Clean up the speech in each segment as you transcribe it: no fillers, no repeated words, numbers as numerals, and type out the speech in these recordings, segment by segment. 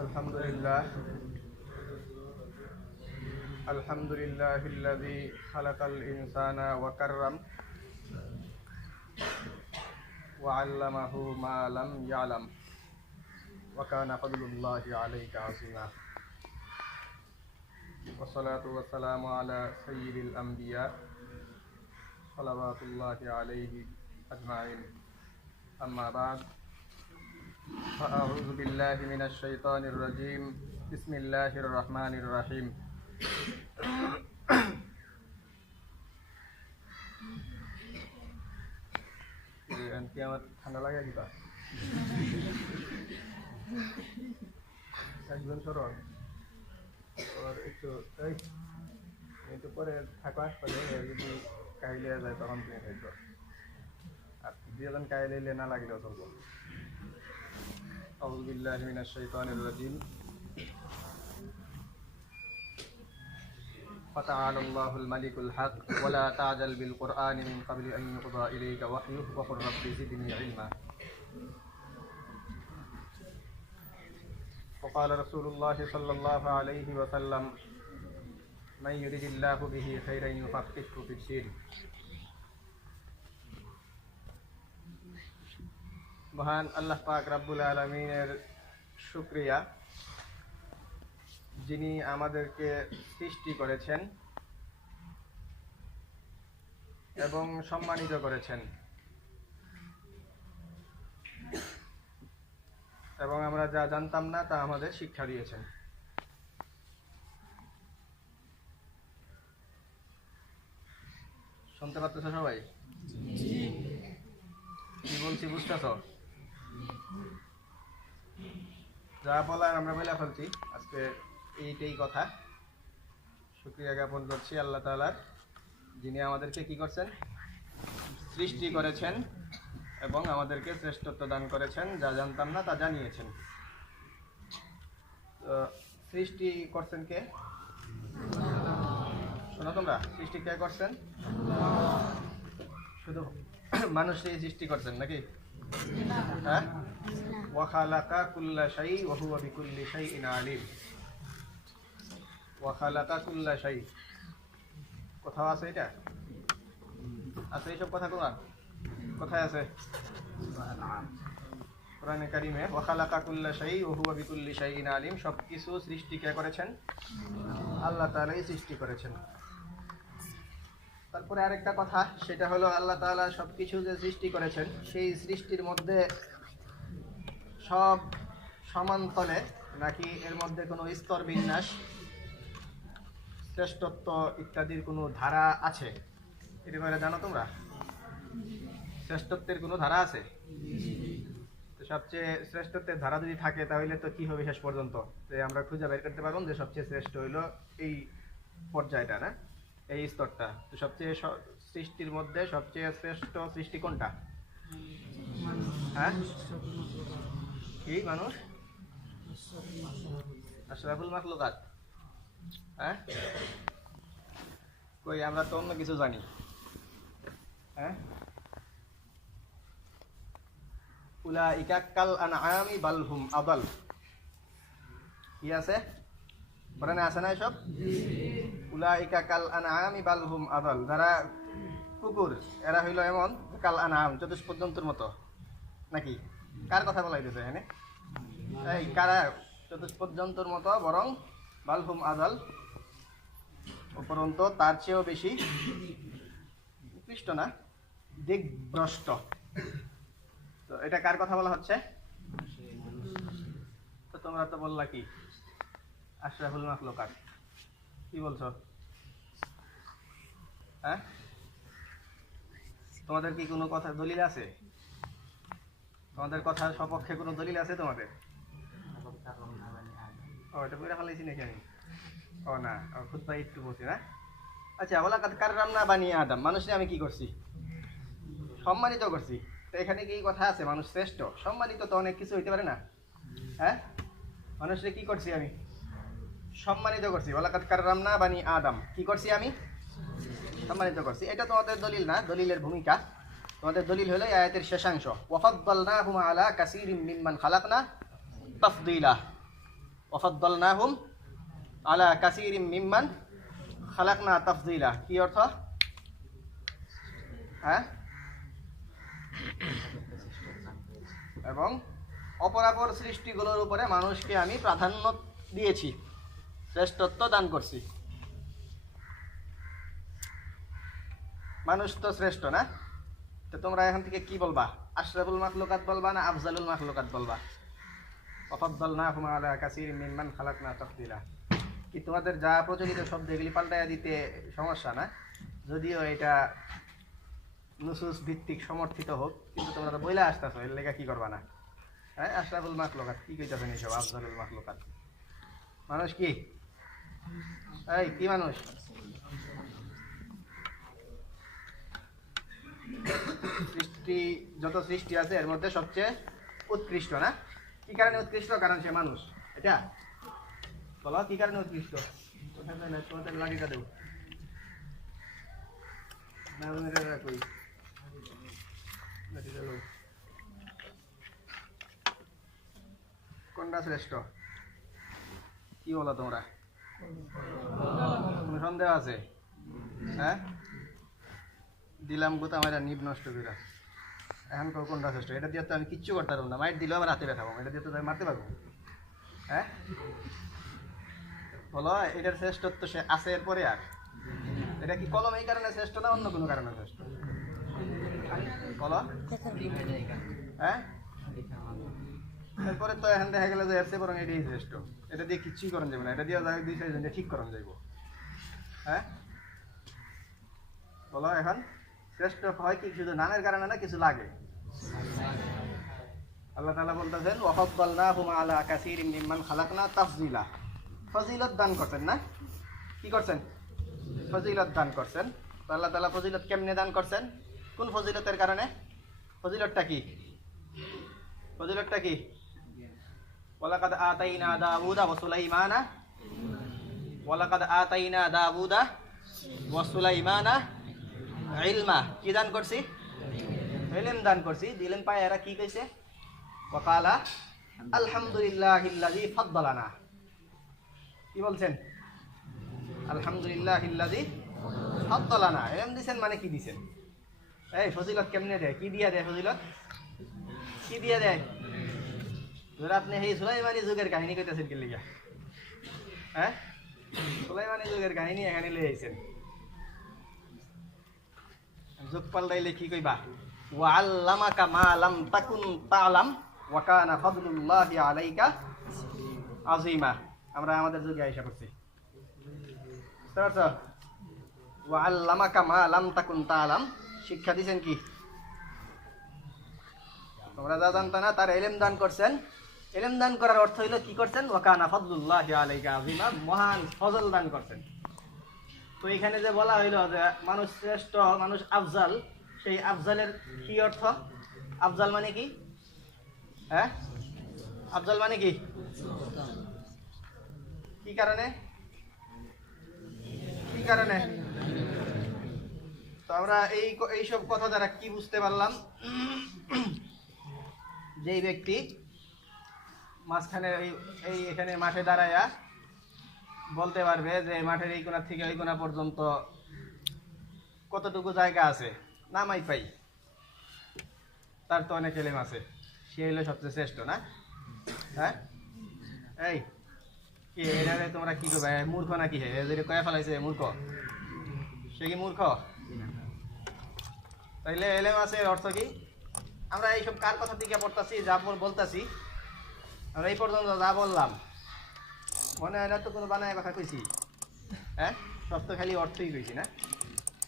আলহামদুলিল্লাহিল্লাযী খালাকাল ইনসানা ওয়া কাররাম ওয়া আল্লামাহু মা লাম ইয়ালাম ওয়া কানা ফাদলুল্লাহি আলাইকা আযীমা ওয়াসসালাতু ওয়াসসালামু আলা সাইয়্যিদিল আমবিয়া সাল্লাল্লাহু আলাইহি আজমাইন আম্মা বা'দ ফাআউযু বিল্লাহি মিনাশ শাইতানির রাজীম বিসমিল্লাহির রহমানির রহিম আমার ঠান্ডা লাগে কিবা একজন সরল একটু পরে থাকো আসলে যদি কাইলে যায় তখন তুমি থাকবো আর দুজন কাইলে না লাগলেও চলবো। আউযু বিল্লাহি মিনাশ শাইতানির রাজীম فتعالى الله الملك الحق ولا تعجل بالقرآن من قبل أن يقضى إليك وحيه وقل رب زدني علما. وقال رسول الله صلى الله عليه وسلم من يرد الله به خيرا يفقهه في الدين. মহান আল্লাহ পাক রব্বুল আলামিনের শুকরিয়া, যিনি আমাদেরকে সৃষ্টি করেছেন এবং সম্মানিত করেছেন এবং আমরা যা জানতাম না তা আমাদের শিক্ষা দিয়েছেন। শুনতে পাচ্ছ সবাই? কি বলছি বুঝতেছ? যা বলার আমরা বলে ফেলছি। আজকে এইটাই কথা। শুকরিয়া জ্ঞাপন করছি আল্লাহ তাআলার, যিনি আমাদেরকে কি করছেন? সৃষ্টি করেছেন এবং আমাদেরকে শ্রেষ্ঠত্ব দান করেছেন, যা জানতাম না তা জানিয়েছেন। তো সৃষ্টি করছেন কে? শোনো তোমরা, সৃষ্টি কে করছেন? শুধু মানুষই সৃষ্টি করছেন নাকি? হ্যাঁ, ওয়া খালাকা কুল্লা শাই ওয়া হুয়া বিকুল্লি শাইইন আলিম। ওয়া খালাকা কুল্লা শাই, কোথাও আছে এটা? আছে এইসব কথা? কোথায় আছে? কোরআনে কারিমে ওয়া খালাকা কুল্লা শাই ওয়া হুয়া বিকুল্লি শাইইন আলিম। সবকিছু সৃষ্টি কে করেছেন? আল্লাহ তাআলাই সৃষ্টি করেছেন। তারপরে আরেকটা কথা, সেটা হলো আল্লাহ তাআলা সবকিছু যে সৃষ্টি করেছেন, সেই সৃষ্টির মধ্যে সব সমান্তলে নাকি এর মধ্যে কোনো স্তর বিন্যাস, শ্রেষ্ঠত্ব ইত্যাদির কোনো ধারা আছে? এটা করে জানো তোমরা? শ্রেষ্ঠত্বের কোনো ধারা আছে? তো সবচেয়ে শ্রেষ্ঠত্বের ধারা যদি থাকে তাহলে তো কি হবে শেষ পর্যন্ত? যে আমরা খুঁজে বের করতে পারবো যে সবচেয়ে শ্রেষ্ঠ হইলো এই পর্যায়টা, না এই স্তরটা। তো সবচেয়ে সৃষ্টির মধ্যে সবচেয়ে শ্রেষ্ঠ সৃষ্টি কোনটা? হ্যাঁ, কি মানুষ? আশরাফুল মাখলুকাত। হ্যাঁ, কই আমরা তো অন্য কিছু জানি। হ্যাঁ, উলাইকা কাল আনআমি বাল হুম আদাল। কি আছে? কোরআনে আছে না এসব? উলাইকা কাল আনআমি বাল হুম আদাল। যারা কুকুর, এরা হইল এমন কাল আনআম, চতুষ্পদ জন্তুর মতো। নাকি কার কথা বলা হইতেছে এখানে? এই কারা চতুষ্পদ জন্তুর মতো, বরং বাল হুম আদাল, উপরন্ত তার চেয়েও বেশি উৎকৃষ্ট, না দিকভ্রষ্ট। তো এটা কার কথা বলা হচ্ছে? তো তোমরা তো বললা কি আশরাফুল মাখলুকাত। কি বলছো? হ্যাঁ, তোমাদের কি কোনো কথা দলিল আছে? তোমাদের কথার সপক্ষে কোনো দলিল আছে তোমাদের? ও, এটা পুরো ফেলাইছি নাকি আমি? ও না, খুতবা একটু বলছি না। আচ্ছা, ওয়ালাকাদ কাররামনা বানি আদম, মানুষকে আমি কি করছি? সম্মানিত করছি। তো এখানে কি কথা আছে মানুষ শ্রেষ্ঠ? সম্মানিত তো অনেক কিছু হইতে পারে না? হ্যাঁ, মানুষকে কি করছি আমি? সম্মানিত করছি। ওয়ালাকাদ কাররামনা বানি আদম, কি করছি আমি? সম্মানিত করছি। এটা তোমাদের দলিল না, দলিলের ভূমিকা। তোমাদের দলিল হলো আয়াতের শেষাংশ, ওয়া ফাদ্দালনাহুম আলা কাসীরিম মিম্মান খালাকনা তাফদীলা। ওয়াফাদ্দালনাহুম আলা কাসীরিম মিম্মান খালাকনা তাফযীলা। কি অর্থ? হ্যাঁ, এবং অপরাপর সৃষ্টিগুলোর উপরে মানুষকে আমি প্রাধান্য দিয়েছি, শ্রেষ্ঠত্ব দান করছি। মানুষ তো শ্রেষ্ঠ না? তো তোমরা এখান থেকে কি বলবা? আশরাফুল মাখলুকাত বলবা না আফজালুল মাখলুকাত বলবা? ওয়াফাদ্দালনাহুম আলা কাসীরিম মিম্মান খালাকনা তাফযীলা। কি তোমাদের যা প্রচলিত শব্দ এগুলি পাল্টাইয়া দিতে সমস্যা না? যদিও এটা নুসুস ভিত্তিক সমর্থিত হোক, কিন্তু তোমরা তো বইলা আসতেছো, এর লেখা কি করবা না? হ্যাঁ, আশরাফুল মাখলুকাত কি কইতাছেন এইসব? আফজালুল মাখলুকাত। মানুষ কি? এই কি মানুষ? সৃষ্টি, যত সৃষ্টি আছে এর মধ্যে সবচেয়ে উৎকৃষ্ট না? কি কারণে উৎকৃষ্ট? কারণ সে মানুষ। এটা বলো কি কারণে উৎকৃষ্ট? তোমাদের লাঠিটা দেব না, কই লাঠিটা লো। কোনটা শ্রেষ্ঠ কি বলো তোমরা? কোনো সন্দেহ আছে? হ্যাঁ, দিলাম গোতা মারা নিব নষ্ট করে। এখন কোনটা শ্রেষ্ঠ? এটা দিয়ে তো আমি কিচ্ছু করতে পারবো না, মাইট দিলেও আমার হাতে ব্যথা পাবো, এটা দিয়ে তো আমি মারতে পারবো। হ্যাঁ বলো, এটার শ্রেষ্ঠত্ব সে আছে এরপরে? আর এটা কি কলম এই কারণে শ্রেষ্ঠ না অন্য কোনো কারণে শ্রেষ্ঠ? বলো। হ্যাঁ, এরপরে তো এখন দেখা গেল যে এর চেয়ে বরং এটাই শ্রেষ্ঠ। এটা দিয়ে কিচ্ছুই করান যাবে না, এটা দিয়ে দুই চারজনকে ঠিক করান যাইব। হ্যাঁ বলো, এখন শ্রেষ্ঠ হয় কি শুধু নামের কারণে না, কিছু লাগে? আল্লাহ তাআলা বলতেছেন ওয়াফাদ্দালনাহুম আলা কাসীরিম মিম্মান খালাকনা তাফযীলা। ফজিলত দান করছেন না? কি করছেন? ফজিলত দান করছেন। তো আল্লাহ তাআলা ফজিলত কেমনে দান করছেন? কোন ফজিলতের কারণে? ফজিলতটা কি? ফজিলতটা কি? ওয়ালাকাদ আতাইনা দাউদা ওয়া সুলাইমানা ওয়ালাকাদ আতাইনা দাউদা ওয়া সুলাইমানা ইলমা। কি দান করছি? ইলম দান করছি। দিলেন পায় এরা কি কইছে? ওয়া ক্বালা আলহামদুলিল্লাহিল্লাযী ফাদ্দালানা। কি বলছেন? আলহামদুলিল্লাহিল্লাযী ফাদ্দালানা। ইলম দিবেন মানে কি দিবেন? এই ফজিলত কেমনে দেয়? কি দিয়া দেয় ফজিলত? কি দিয়া দেয়? ধর আপনি এই সুলাইমানি যুগের কাহিনী কইতেছেন কি লিগা? হ্যাঁ, সুলাইমানি যুগের কাহিনী এখানে লই আইছেন। যুগ পাল্টাইলে কি কইবা? ওয়া আল্লামাকা মা লাম তাকুন তা'লাম ওয়া কানা ফাদলুল্লাহি আলাইকা আযীমা। আমরা আমাদের যুগে আইসা করছি। বুঝতে পারছো? ওয়া আল্লামাকা মা লাম তাকুন তা'লাম, শিক্ষা দিবেন কি? তোমরা যা জানতা না তার ইলম দান করছেন। ইলম দান করার অর্থ হইল কি করছেন? ওয়া কানা ফাদলুল্লাহি আলাইকা আযীমা, মহান ফজল দান করছেন। তো এখানে যে বলা হইল যে মানুষ শ্রেষ্ঠ, মানুষ আফজাল, সেই আফজালের কি অর্থ? আফজাল মানে কি? হ্যাঁ, আফজাল মানে কি? কি কারণে? কি কারণে? তো আমরা এইসব কথা দ্বারা কি বুঝতে পারলাম? যেই ব্যক্তি মাঝখানে এই এখানে মাঠে দাঁড়ায়া বলতে পারবে যে মাঠের এই কোণা থেকে ওই কোণা পর্যন্ত কতটুকু জায়গা আছে, নামাই পাই, তার তো অনেক এলেম আছে, সে হইলো সবচেয়ে শ্রেষ্ঠ না? হ্যাঁ, এই কি এটারে তোমরা কি করবে? মূর্খ নাকি? হে যে কয়া ফেলাইছে মূর্খ, সে কি মূর্খ? তাইলে এলেম আছে অর্থ কি? আমরা এইসব কার কথা থেকে পড়তাছি, যা বলতাছি আমরা এই পর্যন্ত যা বললাম, মনে হয় না তো কোনো বানায় কথা কইছি? হ্যাঁ, সব তো খালি অর্থই কইছি না?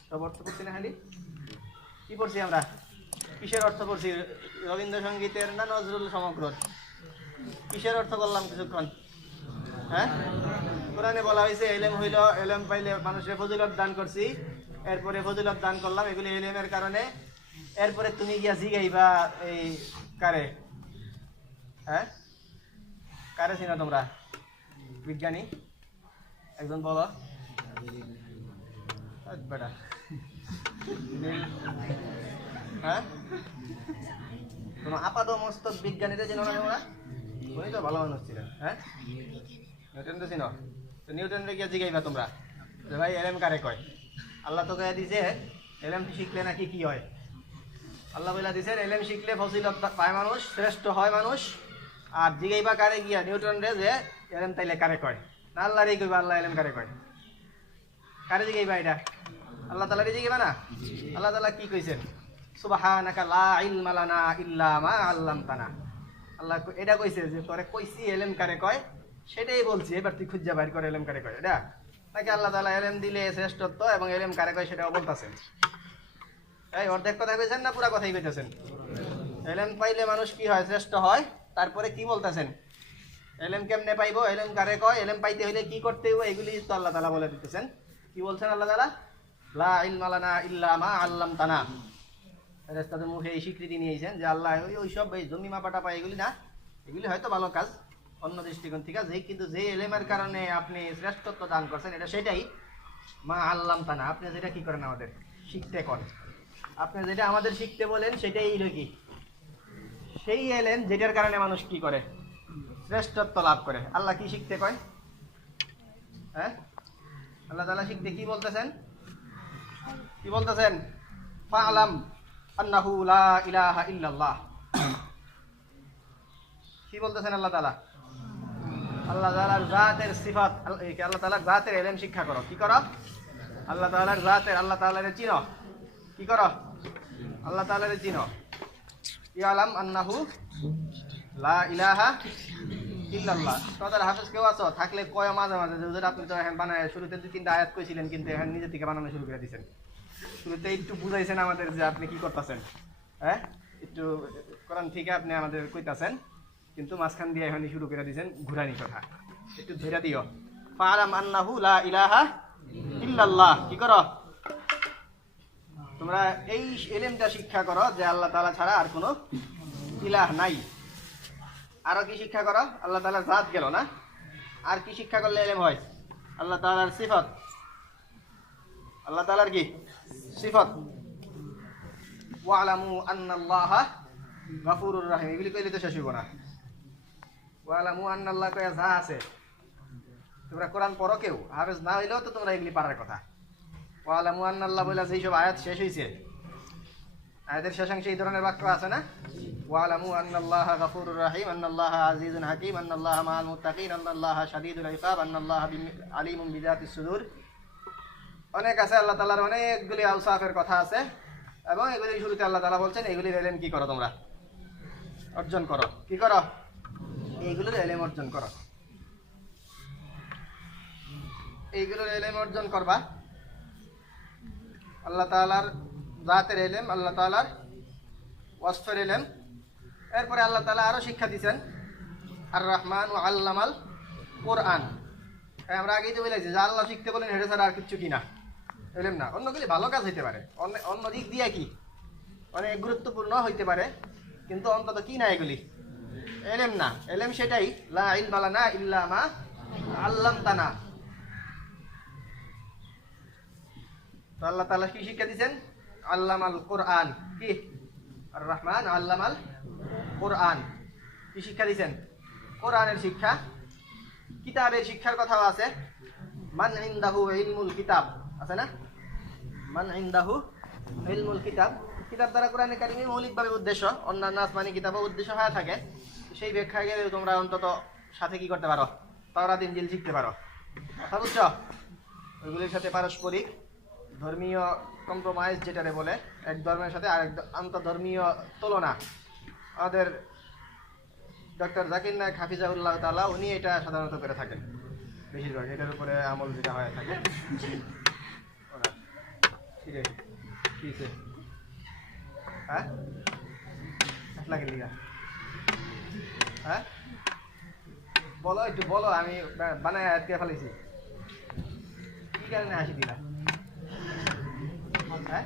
সব অর্থ করছি না? খালি কি পড়ছি আমরা? কিসের অর্থ করছি? রবীন্দ্রসঙ্গীতের না নজরুল সমগ্রর? কিসের অর্থ করলাম কিছুক্ষণ? হ্যাঁ, কোরআনে বলা হয়েছে এলেম হইল, এলেম পাইলে মানুষের ফজিলত দান করছি, এরপরে ফজিলত দান করলাম, এগুলি এলেমের কারণে। এরপরে তুমি গিয়া জিগাইবা এই কারে? হ্যাঁ, কারে চিনো তোমরা? বিজ্ঞানী একজন বলো। বেটা, হ্যাঁ, তোমার আপাদ মস্তক বিজ্ঞানীরা চিনো না তোমরা? উনি তো ভালো মানুষ ছিলেন। হ্যাঁ, নিউটন তো চিনো, তো নিউটনরে গিয়ে জিগাইবা তোমরা যে ভাই এলেম কারে কয়? আল্লাহ তো কয়ে দিছে এলেম শিখলে নাকি কি হয়। আল্লাহ বলে দিছেন এলেম শিখলে ফজিলত পায় মানুষ, শ্রেষ্ঠ হয় মানুষ। আর জিগাইবা কারে গিয়া নিউটন রে যে এলেম তাইলে কারে কয়? না আল্লাহ রে কইবা আল্লাহ এলেম কারে কয়? কারে জিগাইবা এটা? আল্লাহ তাআলা রে জিগাইবা না? আল্লাহ তাআলা কি কইছেন? সুবহানাকা লা ইলমা লানা ইল্লা মা আল্লামতানা। আল্লাহ এটা কইছে যে তোরে কইছি এলেম কারে কয়, সেটাই বলছি, এবার তুই খুঁজা বাইর করে এলেম কারে কয়। এটা নাকি আল্লাহ তাআলা এলেম দিলে শ্রেষ্ঠত্ব এবং এলেম কারে কয় সেটাও বলতাছেন? এই অর্ধেক কথা কইছেন না পুরা কথাই কইতেছেন? এলেম পাইলে মানুষ কি হয়? শ্রেষ্ঠ হয়। তারপরে কি বলতেছেন? এলেম কেমনে পাইবো, এলেম কারে কয়, এলেম পাইতে হইলে কি করতে হইব, এগুলি তো আল্লাহ তাআলা বলে দিতেছেন। কি বলছেন আল্লাহ তাআলা? লা ইলমা লানা ইল্লা মা আল্লামতানা। ফেরেশতাদের মুখে এই স্বীকৃতি নিয়েছেন যে আল্লাহ ওইসব এই জমি মাপাটা পায় এগুলি না, এগুলি হয়তো ভালো কাজ অন্য দৃষ্টিকোণ থেকে, কিন্তু যে এলেমের কারণে আপনি শ্রেষ্ঠত্ব দান করছেন এটা সেটাই মা আল্লামতানা। আপনি যেটা কি করেন আমাদের শিখতে করেন, আপনি যেটা আমাদের শিখতে বলেন সেটাই কি সেই এলেম যেটার কারণে মানুষ কি করে? শ্রেষ্ঠত্ব লাভ করে। আল্লাহ কি শিখতে কয়? হ্যাঁ, আল্লাহ তাআলা শিখতে কি বলতেছেন? কি বলতেছেন? ফাআলাম আন্নাহু লা ইলাহা ইল্লাল্লাহ। কি বলতেছেন আল্লাহ তাআলা? আল্লাহ তাআলার জাতের সিফাত, আল্লাহ তাআলার জাতের ইলম শিক্ষা করো। কি করো? আল্লাহ তাআলার জাতের, আল্লাহ তাআলারে চিনো। কি করো? আল্লাহ তাআলারে চিনো। ইয়ালাম আন্নাহু লা ইলাহা ইল্লাল্লাহ। তোমাদের হাফেজ কেউ আছো? থাকলে কয় মাঝে মাঝে যে হুজুর আপনি তো এখন বানায় শুরুতে 2-3টা আয়াত কইছিলেন কিন্তু এখন নিজে থেকে বানানো শুরু করে দিয়েছেন। শুরুতে একটু বুঝাইছেন আমাদের যে আপনি কি করতেছেন। হ্যাঁ, একটু কোরআন থেকে আপনি আমাদের কইতাছেন, কিন্তু মাঝখান দিয়ে এখন শুরু করে দিয়েছেন ঘুরানি কথা। একটু ধৈর্য দিও। ফাআলাম আন্নাহু লা ইলাহা ইল্লাল্লাহ। কি করো? তোমরা এই ইলমটা শিক্ষা করো যে আল্লাহ তাআলা ছাড়া আর কোনো ইলাহ নাই। আরো কি শিক্ষা করো? আল্লাহ তাআলার জাত গেল না, আর কি শিক্ষা করলে ইলম হয়? আল্লাহ তাআলার সিফাত, আল্লাহ তাআলার কি সিফাত। ওয়ালামু আন্নাল্লাহা গফুরুর রহিম। এগুলি কইলে তো শেষ হইব না। ওয়ালামু আন্নাল্লাহ কয়া যা আছে, তোমরা কোরআন পড়ো, কেউ হাফেজ না হইলেও তো তোমরা এগুলি পারার কথা। ওয়ালামু আন্নাল্লাহ বলে যেই সব আয়াত শেষ হইছে, আয়াতের শেষাংশে এই ধরনের বাক্য আছে না? ওয়ালামু আন্নাল্লাহা গফুরুর রহিম, আন্নাল্লাহা আজিজুন হাকীম, আন্নাল্লাহা মাআল মুত্তাকিন, আন্নাল্লাহা শাদীদুল ইকাব, আন্নাল্লাহা আলিমুম বিযাতিস সুদূর। অনেক আছে, আল্লাহ তাআলার অনেকগুলি আওসাফের কথা আছে এবং এগুলি শুরুতে আল্লাহ তাআলা বলছেন এগুলির ইলম কি করো? তোমরা অর্জন করো। কি করো? এইগুলোর ইলম অর্জন করো। এইগুলোর ইলম অর্জন করবা। আল্লাহ তাআলার জাতের ইলম, আল্লাহ তাআলার ওয়াসফের ইলম। এরপরে আল্লাহ তাআলা আরো শিক্ষা দিয়েছেন আর রহমান ও আল্লামাল কোরআন। আমরা আগেই তো বলেছি যে আল্লাহ শিখতে বলেন এটা ছাড়া আর কিছু কিনা ইলম না। অন্যগুলি ভালো কাজ হইতে পারে, অন্য দিক দিয়ে কি অনেক গুরুত্বপূর্ণ হইতে পারে, কিন্তু অন্তত কি না এগুলি ইলম না। ইলম সেটাই লা ইলমা লানা ইল্লা মা আল্লামতানা। তো আল্লাহ তাআলা কি শিক্ষা দিয়েছেন? আল্লামাল কোরআন। কি? আর রহমান আল্লামাল কোরআন। কি শিক্ষা দিয়েছেন? কোরআনের শিক্ষা। কিতাবের শিক্ষার কথাও আছে। মান ইনদাহু ইলমুল কিতাব আছে না? মান ইনদাহু ইলমুল কিতাব। কিতাব দ্বারা কোরআনে কারিমে মৌলিকভাবে উদ্দেশ্য, অন্যান্য আসমানি কিতাবও উদ্দেশ্য হয়ে থাকে। সেই ব্যাখ্যায় গেলে তোমরা অন্তত সাথে কি করতে পারো? তাওরাত ইনজিল শিখতে পারো। কথা বুঝছো? ওইগুলির সাথে পারস্পরিক ধর্মীয় কম্প্রোমাইজ যেটারে বলে, এক ধর্মের সাথে আরেক আন্তঃধর্মীয় তুলনা। আমাদের ডক্টর জাকির নায়েক হাফিজাহুল্লাহ তাআলা উনি এটা সাধারণত করে থাকেন, বেশিরভাগ এটার উপরে আমল যেটা হয়ে থাকে। হ্যাঁ, হ্যাঁ বলো, একটু বলো। আমি বানায় আটকে ফেলেছি। কি কারণে হাসি দিলা? হ্যাঁ,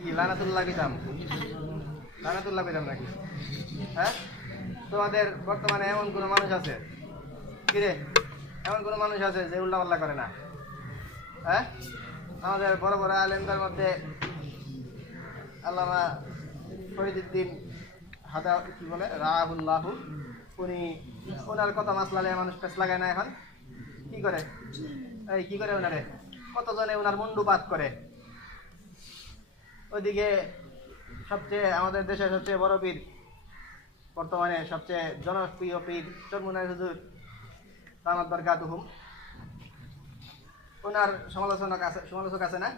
কি লানাতুল্লাহ পেতাম? লানাতুল্লাহ পেতাম নাকি? হ্যাঁ, তোমাদের বর্তমানে এমন কোনো মানুষ আছে? কিরে, এমন কোনো মানুষ আছে যে উল্লাপাল্লা করে না? হ্যাঁ, আমাদের বড় বড় আলেমদের মধ্যে আল্লামা ফরিদউদ্দিন হাদা কি বলে রাহুল্লাহু উনি ওনার কথা মাসলালে মানুষ পেছ লাগায় না এখন কি করে এই কি করে ওনারে কতজনে ওনার মুন্ডুপাত করে। ওইদিকে সবচেয়ে আমাদের দেশের সবচেয়ে বড় পীর বর্তমানে সবচেয়ে জনপ্রিয় পীর চরমুনাই হুজুর দামাত বরকাতুহুম, ওনার সমালোচক আছে না?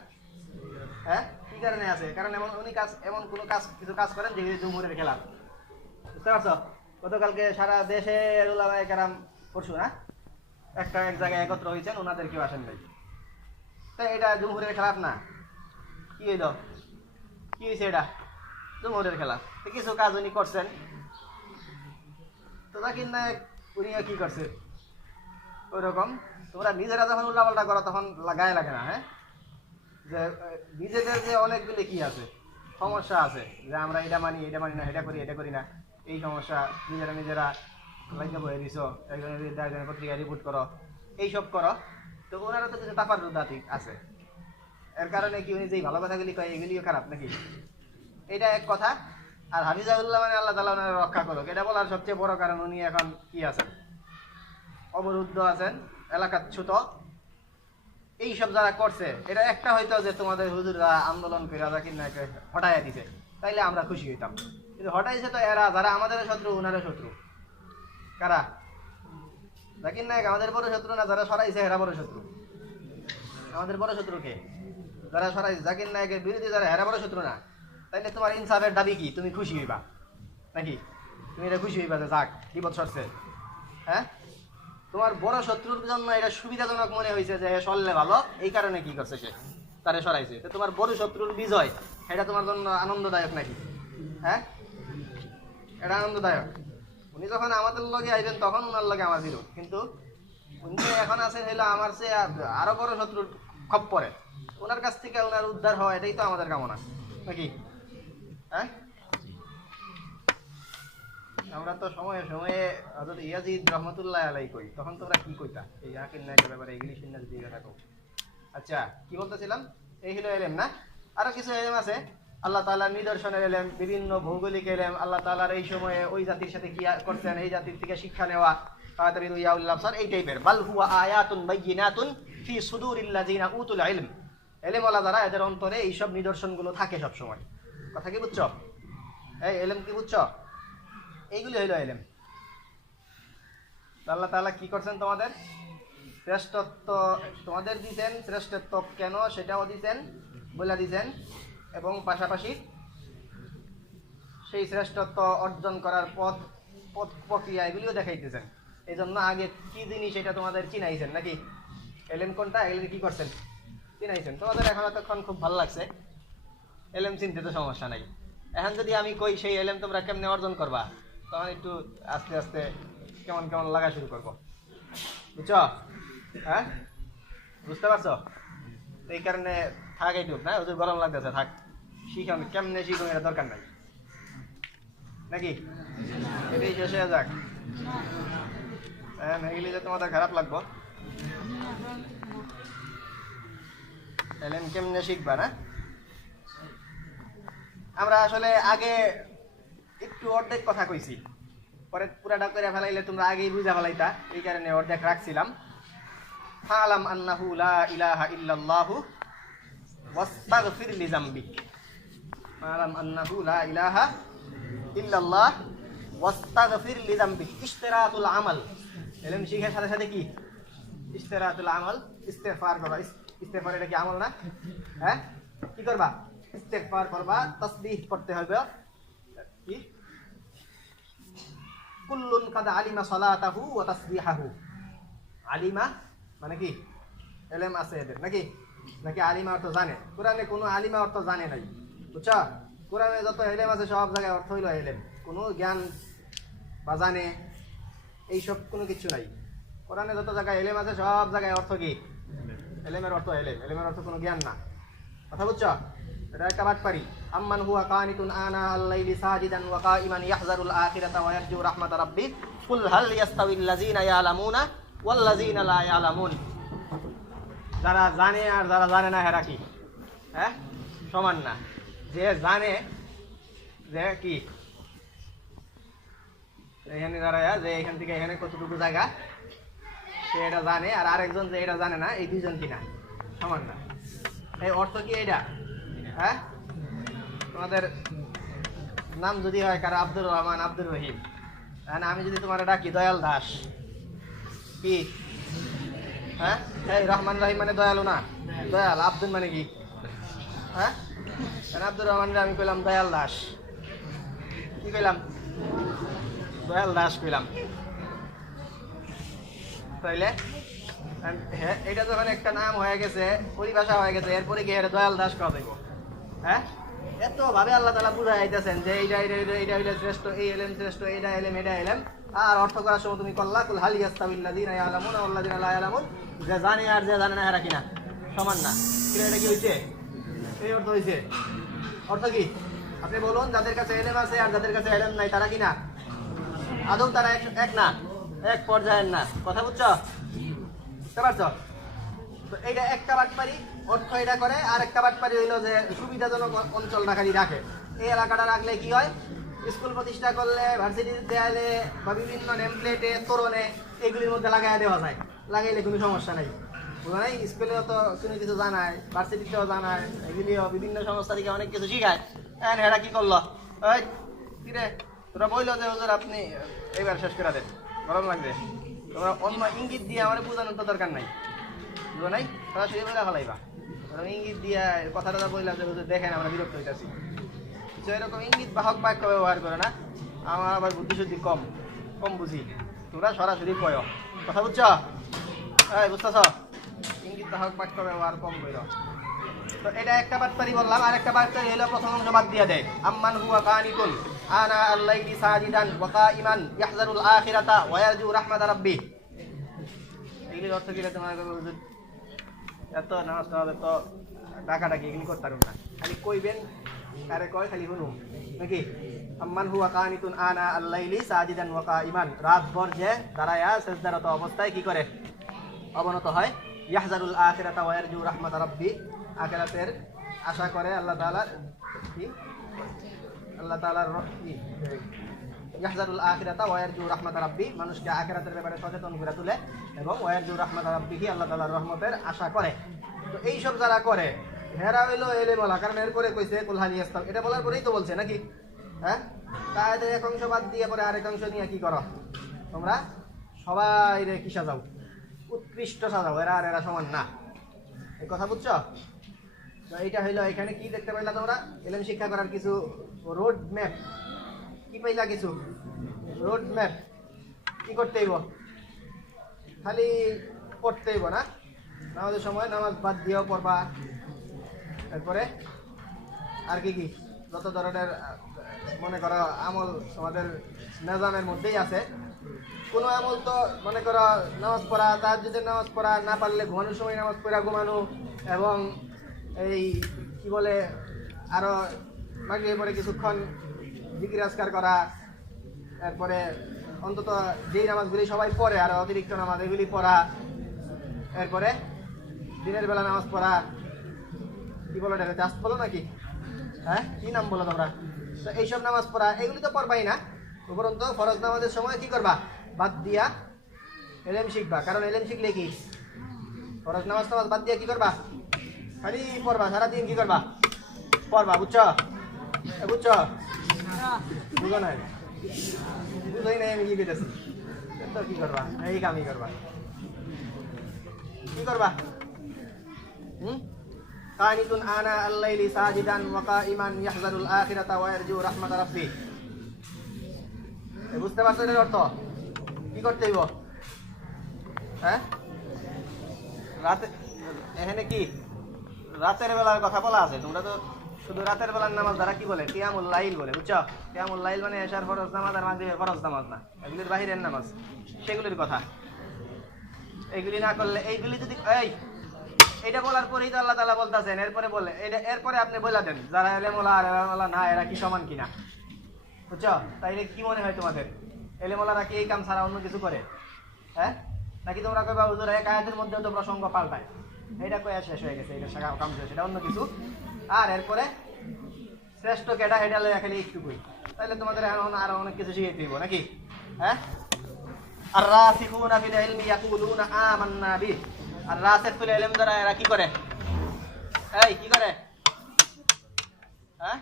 হ্যাঁ, কি কারণে আছে? কারণ উনি এমন কোনো কিছু কাজ করেন যেগুলি জমহুরের খেলাফ। বুঝতে পারছো? গতকালকে সারা দেশের উলামায়ে কেরাম পরশু না এক জায়গায় একত্র হয়েছেন, ওনাদের কেউ আসেন নাই। তাই এটা জমহুরের খেলাফ না? কি হইল? কি হয়েছে? এটা জমহুরের খেলাফ। কিছু কাজ উনি করছেন, তো জাকির নায়েক উনিও কি করছে ওই রকম। তোমরা নিজেরা যখন উল্লাপাল্টা করো তখন গায়ে লাগে না? হ্যাঁ, যে নিজেদের যে অনেকগুলি কি আছে সমস্যা আছে, যে আমরা এটা মানি না, এটা করি না, এই সমস্যা নিজেরা লাইনে বয়ে দিছো, একজনের পত্রিকায় রিপোর্ট করো, এইসব করো। তো ওনারা তো কিছু তাফাররুদাতি আছে, এর কারণে কি উনি যেই ভালো কথাগুলি কয় এগুলিও খারাপ নাকি? এটা এক কথা। আর হাফিজাউল্লাহ মানে আল্লাহ তাআলা ওনারা রক্ষা করুক, এটা বলার সবচেয়ে বড় কারণ উনি এখন কি আছেন? অবরুদ্ধ আছেন, এলাকার ছোট। এইসব যারা করছে এটা একটা হয়তো যে তোমাদের হুজুররা আন্দোলন করে জাকির নায়ককে হটাইয়া দিছে, তাইলে আমরা খুশি হইতাম। কিন্তু হটাইছে তো এরা, যারা আমাদের শত্রু ওনারা শত্রু। কারা? জাকির নায়ক আমাদের বড় শত্রু না, যারা সরাইছে এরা বড় শত্রু। আমাদের বড় শত্রু কে? যারা সরাইছে। জাকির নায়কের বিরোধী যারা, এরা বড় শত্রু না? তাইলে তোমার ইনসাফের দাবি কি? তুমি খুশি হইবা নাকি? তুমি এটা খুশি হইবা যে যাক বিপদ সরছে? হ্যাঁ, তোমার বড় শত্রুর জন্য এটা সুবিধাজনক মনে হয়েছে যে সরলে ভালো, এই কারণে কি করছে সে তারে সরাইছে। তো তোমার বড় শত্রুর বিজয় এটা তোমার জন্য আনন্দদায়ক নাকি? হ্যাঁ, এটা আনন্দদায়ক। উনি যখন আমাদের লগে আইবেন তখন ওনার লগে আমার বিরোধ, কিন্তু উনি এখন আছেন হইলো আমার চেয়ে আরো বড় শত্রুর খপ্পরে। ওনার কাছ থেকে ওনার উদ্ধার হওয়া এটাই তো আমাদের কামনা নাকি? হ্যাঁ, আমরা তো সময়ে সময়ে হযরত ইয়াজিদ রহমাতুল্লাহ আলাইহি কই, তখন তোমরা কি কইতা এই জাকির নায়কের ব্যাপারে? এগুলি শুনে যদি থাকো। আচ্ছা, কি বলতেছিলাম? এই হলো এলেম না? আরো কিছু এলেম আছে, আল্লাহ তাআলার নিদর্শনের এলেম, বিভিন্ন ভৌগোলিক এলেম, আল্লাহ তাআলার এই সময়ে ওই জাতির সাথে কি করছেন, এই জাতির থেকে শিক্ষা নেওয়া, তাতাবিরু ইয়াউল আবসার, এই টাইপের। বাল হুয়া আয়াতুন বাইয়িনাতুন ফি সুদুরিল লাযিনা উতুল ইলম। এলেম ওয়ালা যারা, এদের অন্তরে এইসব নিদর্শনগুলো থাকে সব সময়। কথা কি বুঝছো? এই এলেম কি বুঝছো? এইগুলি হইল এলেম। আল্লাহ তাআলা কি করছেন? তোমাদের শ্রেষ্ঠত্ব তোমাদের দিয়েছেন। শ্রেষ্ঠত্ব কেন সেটাও দিয়েছেন, বলে দিয়েছেন, এবং পাশাপাশি সেই শ্রেষ্ঠত্ব অর্জন করার পথ প্রক্রিয়া এগুলিও দেখাইতেছেন। এই জন্য আগে কি জিনিস এটা তোমাদের চিনাইছেন নাকি? এলেম কোনটা, এগুলি কি করছেন? চিনাইছেন। তোমাদের এখন এতক্ষণ খুব ভালো লাগছে, এলেম চিনতে তো সমস্যা নাই। এখন যদি আমি কই সেই এলেম তোমরা কেমনে অর্জন করবা, তখন একটু আস্তে আস্তে কেমন কেমন লাগা শুরু করবো। বুঝছো? হ্যাঁ, বুঝতে পারছো? এই কারণে থাক এইটুক না, ওদের গরম লাগতেছে, থাক শিখান কেমনে শিখুন এটা দরকার নাই নাকি? এটাই শেষ হয়ে যাক। হ্যাঁ, এগুলি যে তোমাদের খারাপ লাগবো। এলেম কেমনে শিখবা না? আমরা আসলে আগে একটু অর্ধেক কথা কইছি, পরে পুরাটা করে ফেলাইলে তোমরা আগেই বুঝা ফেলাইতা, এই কারণে অর্ধেক রাখছিলাম। ফালাম আন্নাহু লা ইলাহা ইল্লাল্লাহু ওয়াস্তাগফির লিযামবিক। ফালাম আন্নাহু লা ইলাহা ইল্লাল্লাহ ওয়াস্তাগফির লিযামবিক। ইশতিরাতুল আমাল, এলেম শিখার সাথে সাথে কি? ইশতিরাতুল আমাল, ইস্তেগফার করবা। ইস্তেগফার এটা কি আমল না? হ্যাঁ, কি করবা? ইস্তেগফার করবা, তাসবিহ করতে হবে। কি? কুল্লুন কাদ আলিমা সালাতাহু ওয়া তাসবিহাহু। আলিমা মানে কি? এলেম আছে এদের নাকি? নাকি আলিমা অর্থ জানে? কোরআনে কোনো আলিমা অর্থ জানে নাই, বুঝছো? কোরআনে যত এলেম আছে সব জায়গায় অর্থ হইল এলেম, কোনো জ্ঞান বা জানে এইসব কোনো কিছু নাই। কোরআনে যত জায়গায় এলেম আছে সব জায়গায় অর্থ কি? এলেমের অর্থ এলেম, এলেমের অর্থ কোনো জ্ঞান না। কথা বুঝছো? এটা একটা বাটপারি। আম্মান হুয়া কানিতুন আনা আল-লাইলি সাজিদান ওয়া কাইমান ইয়াহজারুল আখিরাতা ওয়া ইয়ারজু রাহমাত রাব্বি কুল হাল ইয়াস্তাউিল লাযিনা ইয়ালামুনা ওয়াল লাযিনা লা ইয়ালামুন। যারা জানে আর যারা জানে না এরা কি? হ্যাঁ, সমান না। যে জানে যে কি এখানে দাঁড়ায় যে এখান থেকে এখানে কতটুকু জায়গা সে এটা জানে, আর আরেকজন যে এটা জানে না, এই দুইজন কিনা সমান না। এই অর্থ কি এটা? হ্যাঁ, তোমাদের নাম যদি হয় কারো আব্দুর রহমান, আব্দুর রহিম, আমি যদি তোমার ডাকি দয়াল দাস, কি? হ্যাঁ, এই রহমান রহিম মানে দয়ালু না, দয়াল। আব্দুল মানে কি? হ্যাঁ, আব্দুর রহমান আমি কইলাম দয়াল দাস, কি কইলাম? দয়াল দাস কইলাম। তাইলে হ্যাঁ, এটা যখন একটা নাম হয়ে গেছে, পরিভাষা হয়ে গেছে, এরপরে গিয়ে দয়াল দাস কওয়া যাইব? হ্যাঁ, এত ভাবে আল্লাহ তাআলা বুঝাই দিতেছেন যে এইটা এইটা হইলে শ্রেষ্ঠ, এই এলেম শ্রেষ্ঠ, এইটা এলেম এটা এলেম। আর অর্থ করার সময় তুমি কল্লা কুল হাল ইয়াস্তাবিল্লাযিনা ইয়ালামুনা ওয়াল্লাযিনা লা ইয়ালামুন, যে জানে আর যে জানে না এরা কিনা সমান না। কিনা এটা কি হইছে? এই অর্থ হইছে। অর্থ কি? আপনি বলুন, যাদের কাছে এলেম আছে আর যাদের কাছে এলেম নাই তারা কিনা? আদৌ তারা এক না, এক পর্যায়ের না। কথা বুঝছো? বুঝতে পারছো? তো এইটা একটা বাটপারি অর্থ এটা করে, আর একটা বাটপারি হইলো যে সুবিধাজনক অঞ্চলটা খালি রাখে। এই এলাকাটা রাখলে কি হয়, স্কুল প্রতিষ্ঠা করলে, ভার্সিটির দেয়ালে বা বিভিন্ন নেমপ্লেটে, তোরণে, এগুলির মধ্যে লাগাই দেওয়া যায়। লাগাইলে কোনো সমস্যা নাই, বুঝো নাই? স্কুলেও তো কোনো কিছু জানায়, ভার্সিটিতেও জানায়, এগুলিও বিভিন্ন সংস্থা থেকে অনেক কিছু শিখায়। এরা কি করলো, ওই কিরে তোরা বললো যে হুজুর আপনি এইবার শেষ করে দেন, গরম লাগবে, তোমরা অন্য ইঙ্গিত দিয়ে আমার বোঝানোর তো দরকার নাই, বুঝো নাই? সরাসরি বলে ফেলাইবা, ইঙ্গিত দিয়ে কথাটা বললাম যে হুজুর দেখেন আমরা বিরক্ত হইতেছি, এরকম ইঙ্গিত বাহক বাক্য ব্যবহার করে না। আমার আবার বুদ্ধি শুদ্ধি কম বুঝি, তোমরা সরাসরি কয় কথা বুঝছো? এই বুঝতেছ? ইঙ্গিত বাহক বাক্য ব্যবহার কম করো। তো এটা একটা বার্তারি বললাম, আর একটা বার্তারি হলো প্রথম অংশ বাদ দিয়ে দেয়। আম্মান হুয়া কানিতুন আনা আল্লাইলি সাজিদান ওয়া কাইমান ইয়াহজারুল আখিরাতা ওয়া ইয়ারজু রাহমাত রাব্বি। এগুলির অর্থ কি? তোমার এত নামাজ টামাজ তো ডাকাডাকি এগুলি করতে পারুন না, খালি কইবেন কারে কয় খালি শুনুন নাকি? আম্মান হুয়া কানিতুন আনা আল্লাইলি সাজিদান ওয়া কাইমান, রাত ভর যে দাঁড়ায়া সিজদারত অবস্থায় কি করে? অবনত হয়। ইয়াহজারুল আখিরাতা ওয়া ইয়ারজু রাহমাত রাব্বি, আখিরাতের আশা করে আল্লাহ তাআলার কি? আল্লাহ তাআলার কি? ইয়াহজারুল আখিরাতা ওয়া ইয়ারজু রাহমাত রাব্বি, মানুষকে আখিরাতের ব্যাপারে সচেতন করে তুলে, এবং ওয়া ইয়ারজু রাহমাত রাব্বিহি, আল্লাহ তাআলার রহমতের আশা করে। তো এই সব যারা করে হেরা হইলো এলেমওয়ালা, কারণ এরপরে কইছে কুল হাল ইয়াস্তাব, এটা বলার পরেই তো বলছে নাকি? হ্যাঁ, তাদের এক অংশ বাদ দিয়ে পরে আরেক অংশ নিয়ে কি করো তোমরা? সবাই রে কি সাজাও? উৎকৃষ্ট সাজাও, এরা আর এরা সমান না। এই কথা বুঝছো? তো এইটা হইলো, এখানে কি দেখতে পাইলা তোমরা? এলেম শিক্ষা করার কিছু রোড ম্যাপ। কি পাইলা? কিছু রোড ম্যাপ। কি করতে হইব? খালি পড়তে হইব না? নামাজের সময় নামাজ বাদ দিয়েও পড়বা। এরপরে আর কি কি যত ধরনের মনে করো আমল তোমাদের নিজামের মধ্যেই আছে। কোনো আমল তো মনে করো নামাজ পড়া, তাহাজ্জুদের নামাজ পড়া, না পারলে ঘুমানোর সময় নামাজ পড়া ঘুমানো, এবং এই কি বলে আরো মাগরিবের পরে কিছুক্ষণ জিকির আজকার করা, এরপরে অন্তত যেই নামাজগুলি সবাই পড়ে আর অতিরিক্ত নামাজ এগুলি পড়া, এরপরে দিনের বেলা নামাজ পড়া, কি বলো এটা? জাস্ট বলো নাকি? হ্যাঁ, কি নাম বলো তোমরা? তো এইসব নামাজ পড়া এগুলি তো পড়বাই না, উপরন্ত ফরজ নামাজের সময় কি করবা? বাদ দিয়া এলেম শিখবা। কারণ এলেম শিখলে কি? ফরজ নামাজ টামাজ বাদ দিয়া কি করবা? খালি পড়বা, সারাদিন কি করবা? পড়বা। বুঝছো? বুঝছো? বুঝো নাই? বুঝোই নাই আমি কি পেতেছি? তো কি করবা? এই কামই করবা। কি করবা? কানিতুন আনা আল-লাইলি সাজিদান ওয়া কাইমান ইয়াহজারুল আখিরাতা ওয়া ইয়ারজু রাহমাত রাব্বি। বুঝতে পারছো এর অর্থ? কি করতে হইব? হ্যাঁ, রাতে এখানে কি রাতের বেলার কথা বলা আছে? তোমরা তো শুধু রাতের বেলার নামাজ দ্বারা কি বলে? কিয়ামুল লাইল বলে। বুঝছো? কিয়ামুল লাইল মানে এশার ফরজ নামাজ আর মাগরিবের ফরজ নামাজ না, এগুলির বাহিরের নামাজ, সেগুলির কথা। এগুলি না করলে, এইগুলি যদি এইটা বলার পরেই তো আল্লাহ তাআলা বলতেছেন, এরপরে বলে এটা, এরপরে আপনি বলে দেন যারা এলেমওয়ালা আর এলেমওয়ালা না এরা কি সমান কিনা। বুঝছো? তাইলে কি মনে হয় তোমাদের? এলেমওয়ালারা কি এই কাম ছাড়া অন্য কিছু করে? হ্যাঁ, নাকি তোমরা কইবা হুজুর এক আয়াতের মধ্যে তো প্রসঙ্গ পাল্টায়, এটা কইয়া শেষ হয়ে গেছে, এটা কাম শেষ, এটা অন্য কিছু। আর এরপরে শ্রেষ্ঠ কেডা এটা লইয়া খালি একটু কই, তাইলে তোমাদের এখন আরো অনেক কিছু শিখাইতে হইব নাকি? হ্যাঁ আর রাসিখুনা ফিল ইলমি ইয়াকুলুনা আমান্না বিহি আর রাসিখ ফিল ইলম যারা এরা কি করে এই কি করে হ্যাঁ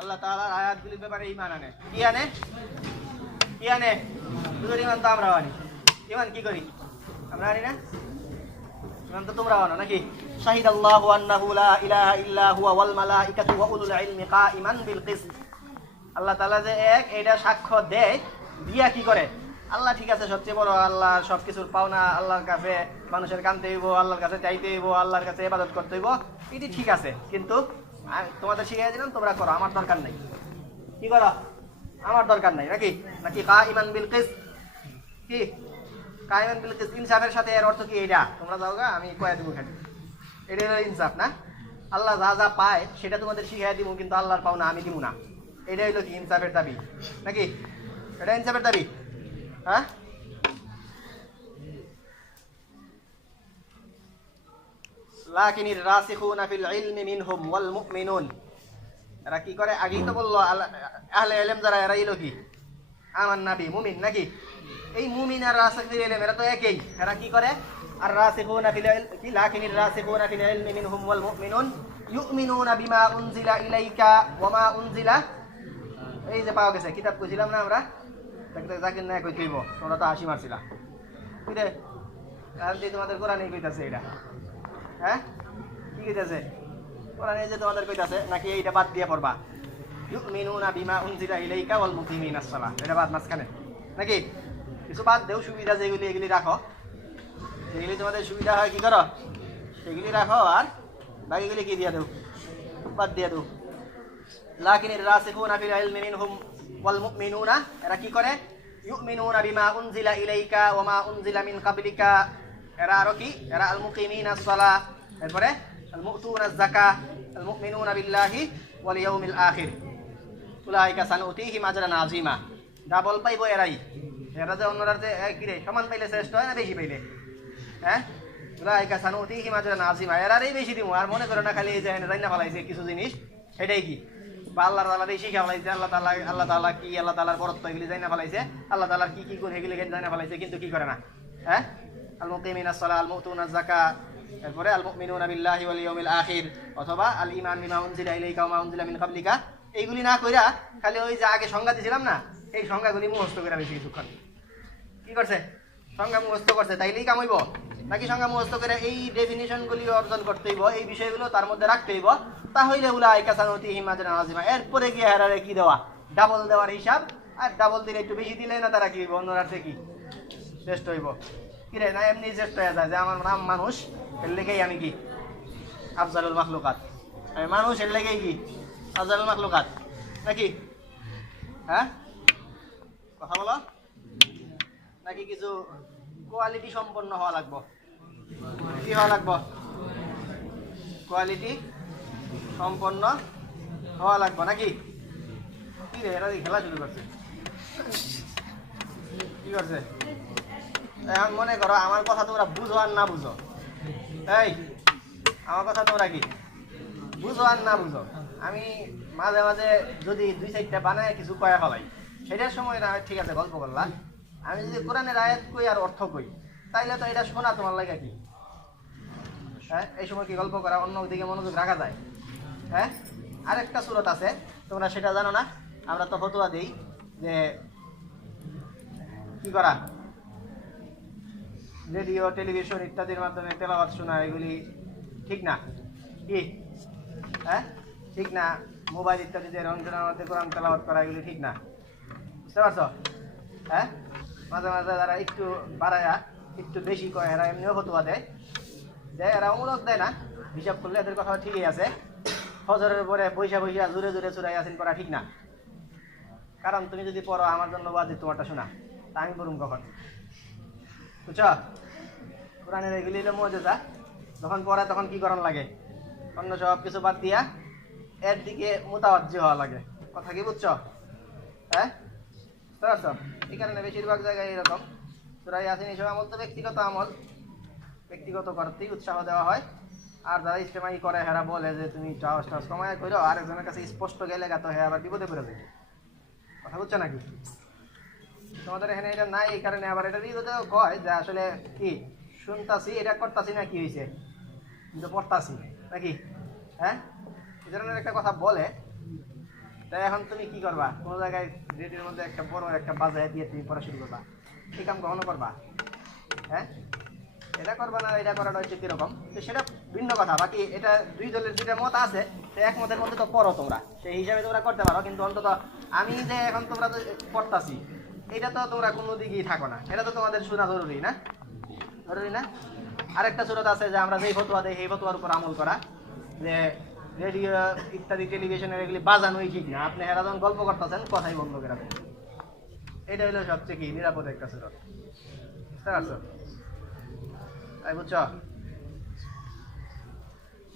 আল্লাহ তাআলার আয়াতগুলির ব্যাপারে ঈমান আনে কি আনে দুজন ঈমান তো আমরা আনি ঈমান কি করি আমরা আনি না ঈমান তো তোমরা আনো নাকি শাহিদাল্লাহু আন্নাহু লা ইলাহা ইল্লা হুয়া ওয়াল মালাইকাতু ওয়া উলুল ইলমি কাইমান বিল কিসত আল্লাহ তাআলা যে এক এটা সাক্ষ্য দেয় দিয়া কি করে আল্লাহ ঠিক আছে সবচেয়ে বড় আল্লাহ সবকিছুর পাওনা আল্লাহর কাছে মানুষের কানতে হইব আল্লাহর কাছে চাইতে হইব আল্লাহর কাছে ইবাদত করতে হইব এটি ঠিক আছে কিন্তু তোমাদের শিখিয়ে দিলাম তোমরা করো আমার দরকার নাই কি করো আমার দরকার নাই নাকি কাইমান বিল কিসত কি কাইমান বিল কিসত ইনসাফের সাথে এর অর্থ কি এটা তোমরা যাওগা আমি কয়ে দেবো খালি এটা হলো ইনসাফ না আল্লাহ যা যা পায় সেটা তোমাদের শিখিয়ে দিব কিন্তু আল্লাহর পাওনা আমি দিব না এটা হইলো কি ইনসাফের দাবি নাকি এটা ইনসাফের দাবি হ্যাঁ লাকিনির রাসিখুনা ফিল ইলমি মিনহুম ওয়াল মুমিনুন এরা কি করে আগেই তো বললো আহলে ইলম যারা এরা হইলো কি আমান্না বি মুমিন নাকি এই মুমিন আর রাসিখ ফিল ইলম এরা তো একই এরা কি করে আর রাসিখুনা ফিল ইলমি লাকিনির রাসিখুনা ফিল ইলমি মিনহুম ওয়াল মুমিনুন ইউমিনুনা বিমা উনজিলা ইলাইকা ওয়া মা উনজিলা এই যে পাওয়া গেছে কিতাব কইছিলাম না আমরা জাকির না কই কইব তোমরা তো হাসি মারছিলা কি রে আর যে তোমাদের কোরআনে কইতাছে এটা হ্যাঁ কি কইতাছে কোরআনে যে তোমাদের কইতাছে নাকি এইটা বাদ দিয়ে পড়বা ইউমিনুনা বিমা উনজিলা ইলাইকা ওয়াল মুকিমিনাস সালাহ এটা বাদ মাঝখানে নাকি কিছু বাদ দেও সুবিধা যেগুলি এগুলি রাখো যেগুলি তোমাদের সুবিধা হয় কি করো সেগুলি রাখো আর বাকিগুলি কি দিয়ে দেও বাদ দিয়ে দেও লাকিনির রাসিখুনা ফিল ইলমি মিনহুম ওয়াল মুমিনুনা এরা কি করে ইউমিনুনা বিমা উনজিলা ইলাইকা ওয়া মা উনজিলা মিন ক্বাবলিকা এরা আর কি এরা আল মুকিমিনাস সালাহ এরপরে আল মুতুনাজ যাকাহ আল মুমিনুনা বিল্লাহি ওয়াল ইয়াউমিল আখির উলাইকা সানুতিহিম আজরান আযীমা ডাবল পাইবো এরা যে অন্যরা যে কি রে সমান পাইলে শ্রেষ্ঠ হয় না বেশি পাইলে হ্যাঁ উলাইকা সানুতিহিম আজরান আযীমা এরারই বেশি দিমু আর মনে করো না খালি এই যে জানা ফলাইছে কিছু জিনিস এটাই কি বা আল্লাহ তাআলা এই শিখা ফলাইছে আল্লাহ তাআলা কি আল্লাহ তাআলার বরত্ব এগুলি জানা ফলাইছে আল্লাহ তাআলার কি করে এগুলি জানা ফলাইছে কিন্তু কি করে না হ্যাঁ আল মুকিমিনাস সালাহ আল মুতুনাজ যাকাহ এরপরে আল মুমিনুনা বিল্লাহি ওয়াল ইয়াউমিল আখির অথবা আল ঈমান বিমা উনজিলা ইলাইকা ওয়া মা উনজিলা মিন ক্বাবলিকা এইগুলি না কইরা খালি ওই যে আগে সংজ্ঞা দিছিলাম না এই সংজ্ঞাগুলি মুখস্থ করে বেশি কিছুক্ষণ কি করছে সংজ্ঞা মুখস্থ করছে তাইলেই কাম হইব নাকি সংজ্ঞা মুখস্থ করে এই ডেফিনিশনগুলি অর্জন করতে হইব এই বিষয়গুলো তার মধ্যে রাখতে হইব তাহলে উলাইকা সানুতিহিম আজরান আযীমা এরপরে গিয়ে হারারে কি দেওয়া ডাবল দেওয়ার হিসাব আর ডাবল দিলে একটু বেশি দিলে না তারা কি হইব অন্যরা থেকে শ্রেষ্ঠ হইব কি রে না এমনি শ্রেষ্ঠ হয়ে যায় যে আমার নাম মানুষ এর লেগেই আমি কি আফজালুল মাখলুকাত আমি মানুষ এর লেগেই কি আফজালুল মাখলুকাত নাকি হ্যাঁ কথা বলো নাকি কিছু কোয়ালিটি সম্পন্ন হওয়া লাগবো কি হওয়া লাগবো কোয়ালিটি সম্পন্ন হওয়া লাগবো নাকি কি রে এরা খেলা শুরু করছে কি করছে এখন মনে করো আমার কথা তোমরা বুঝো আর না বুঝো এই আমার কথা তোমরা কি বুঝো আর না বুঝো আমি মাঝে মাঝে যদি 2-4টা বানায় কিছু কয়া ফেলাই সেটার সময় না ঠিক আছে গল্প করলা আমি যদি কোরআনের আয়াত কই আর অর্থ কই তাইলে তো এটা শোনা তোমার লাগে কি হ্যাঁ এই সময় কি গল্প করা অন্য দিকে মনোযোগ রাখা যায় হ্যাঁ আরেকটা সূরত আছে তোমরা সেটা জানো না আমরা তো ফতোয়া দেই যে কি করা রেডিও টেলিভিশন ইত্যাদির মাধ্যমে তেলাওয়াত শোনা এগুলি ঠিক না কি হ্যাঁ ঠিক না মোবাইল ইত্যাদিতে রঞ্জনার মধ্যে কোরআন তেলাওয়াত করা এগুলি ঠিক না বুঝতে পারছো হ্যাঁ মাঝে মাঝে যারা একটু বাড়ায়া একটু বেশি কয় এরা এমনিও ফতোয়া দেয় এরা অনুরোধ দেয় না হিসাব করলে এদের কথা ঠিকই আছে ফজরের পরে পয়সা জোরে জোরে চুরাই আসেন করা ঠিক না কারণ তুমি যদি পড়ো আমার জন্য বাজে তোমারটা শোনা তা আমি পড়ুম কখন বুঝছ কোরআনের এগুলি হলো মুজিজা যখন পড়ে তখন কি করার লাগে অন্য সব কিছু বাদ দিয়া এর দিকে মুতাওয়াজ্জি হওয়া লাগে কথা কি বুঝছো হ্যাঁ বুঝতে পারছো এই কারণে বেশিরভাগ জায়গায় এরকম সূরা ইয়াসিন এসব আমল তো ব্যক্তিগত আমল ব্যক্তিগত করতেই উৎসাহ দেওয়া হয় আর যারা ইজতেমাই করে হেরা বলে যে তুমি টাওয়াজ কমায় করো আরেকজনের কাছে স্পষ্ট গেলে তো হ্যাঁ আবার বিপদে পড়ে যাবে কথা বুঝছো নাকি তোমাদের এখানে এটা নাই, এই কারণে আবার এটা বিগত কয় যে আসলে কি শুনতাছি এটা করতাছি না কি হয়েছে, কিন্তু পড়তাছি নাকি, হ্যাঁ এই ধরনের একটা কথা বলে। তাই এখন তুমি কি করবা, কোনো জায়গায় রেডিওর মধ্যে একটা বড় একটা বাজায় দিয়ে তুমি পড়া শুরু করবা, এই কাম কখনো করবা? হ্যাঁ, এটা করবা না, এটা করাটা হচ্ছে কিরকম, তো সেটা ভিন্ন কথা। বাকি এটা দুই দলের দুইটা মত আছে, তো এক মতের মধ্যে তো পড়ো তোমরা, সেই হিসাবে তোমরা করতে পারো। কিন্তু অন্তত আমি যে এখন তোমরা পড়তাছি এটা তো তোমরা কোনো দিকেই থাকো না, এটা তো তোমাদের শোনা জরুরি না, জরুরি না? আরেকটা সুরত আছে যে আমরা যেই ফতোয়া দেই সেই ফতোয়ার উপর আমল করা, যে রেডিও ইত্যাদি টেলিভিশনের এগুলি বাজানোই ঠিক না, আপনি হেরা যখন গল্প করতেছেন কথাই বন্ধ করে রাখবেন। এটা হলো সবচেয়ে কি নিরাপদ একটা সুরত, বুঝতে পারছো? তাই বুঝছ,